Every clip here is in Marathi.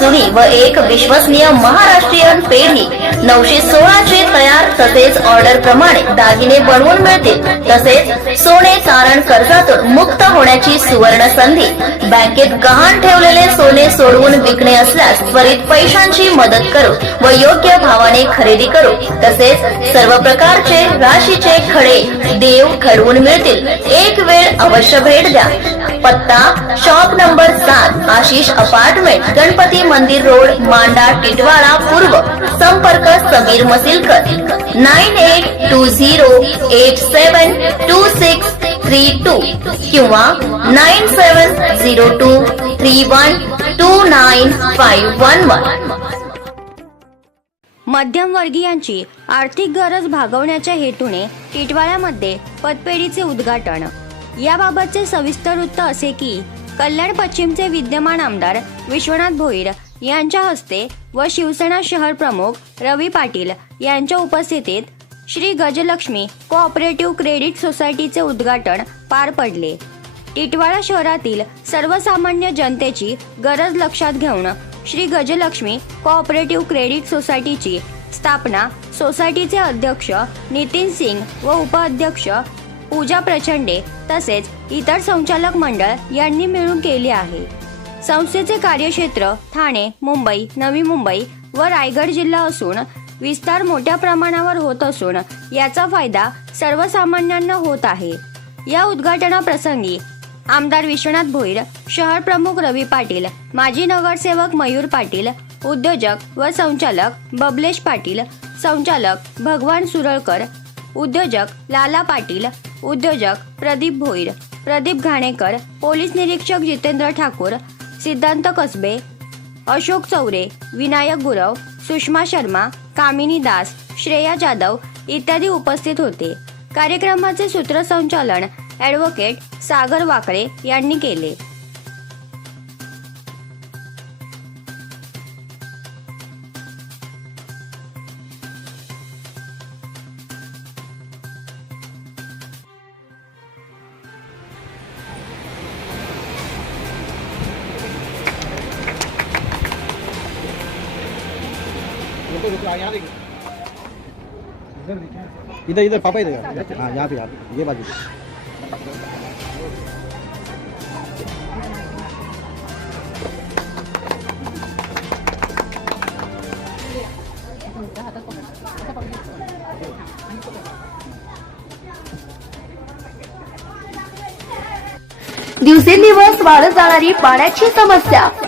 जुनी व एक विश्वसनीय महाराष्ट्रीयन पेढी नऊशे सोळाचे तयार तसेच ऑर्डर प्रमाणे दागिने बनवून मिळतील. तसेच सोने तारण कर्जातून मुक्त होण्याची सुवर्ण संधी. बँकेत गहाण ठेवलेले सोने सोडवून विकणे असल्यास त्वरित पैशांची मदत करू व योग्य भावाने खरेदी करू. तसेच सर्व प्रकारचे राशीचे खडे देव घडवून मिळतील. एक वेळ अवश्य भेट द्या. पत्ता शॉप नंबर सात आशिष अपार्टमेंट गणपती मंदिर रोड मांडा टिटवाळा पूर्व. संपर्क Sameer Masilkar. Nine eight two zero eight seven two six three two किंवा nine seven zero two three one two nine five one one. मध्यमवर्गीयांची आर्थिक गरज भागवण्याच्या हेतूने टिटवाळ्यामध्ये पतपेढीचे उद्घाटन. याबाबतचे सविस्तर वृत्त असे की कल्याण पश्चिमचे विद्यमान आमदार विश्वनाथ भोईर यांच्या हस्ते व शिवसेना शहर प्रमुख रवी पाटील यांच्या उपस्थितीत श्री गजलक्ष्मी कोऑपरेटिव्ह क्रेडिट सोसायटीचे उद्घाटन पार पडले. टिटवाळा शहरातील सर्वसामान्य जनतेची गरज लक्षात घेऊन श्री गजलक्ष्मी कोऑपरेटिव्ह क्रेडिट सोसायटीची स्थापना सोसायटीचे अध्यक्ष नितीन सिंग व उपाध्यक्ष पूजा प्रचंडे तसेच इतर संचालक मंडळ यांनी मिळून केले आहे. संस्थेचे कार्यक्षेत्र ठाणे मुंबई नवी मुंबई व रायगड जिल्हा असून विस्तार मोठ्या प्रमाणावर होत असून याचा फायदा सर्वसामान्यांना होत आहे. या उद्घाटनाप्रसंगी आमदार विश्वनाथ भोईर शहर प्रमुख रवी पाटील माजी नगरसेवक मयूर पाटील उद्योजक व संचालक बबलेश पाटील संचालक भगवान सुरळकर उद्योजक लाला पाटील उद्योजक प्रदीप भोईर प्रदीप घाणेकर पोलीस निरीक्षक जितेंद्र ठाकूर सिद्धांत कसबे अशोक चौरे विनायक गुरव सुषमा शर्मा कामिनी दास श्रेया जाधव इत्यादी उपस्थित होते. कार्यक्रमाचे सूत्रसंचालन ॲडव्होकेट सागर वाकळे यांनी केले. इधर इधर पापा इधर हाँ यहाँ पे यहाँ पे ये बाजू। दिवसेंदिवस वाढत जाणारी पाण्याची समस्या.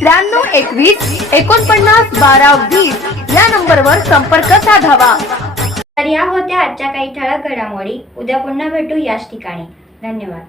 त्र्याण्णव एकवीस एकोणपन्नास बारा वीस या नंबरवर संपर्क साधावा. तर या होत्या आजच्या काही ठळक घडामोडी. उद्या पुन्हा भेटू याच ठिकाणी. धन्यवाद.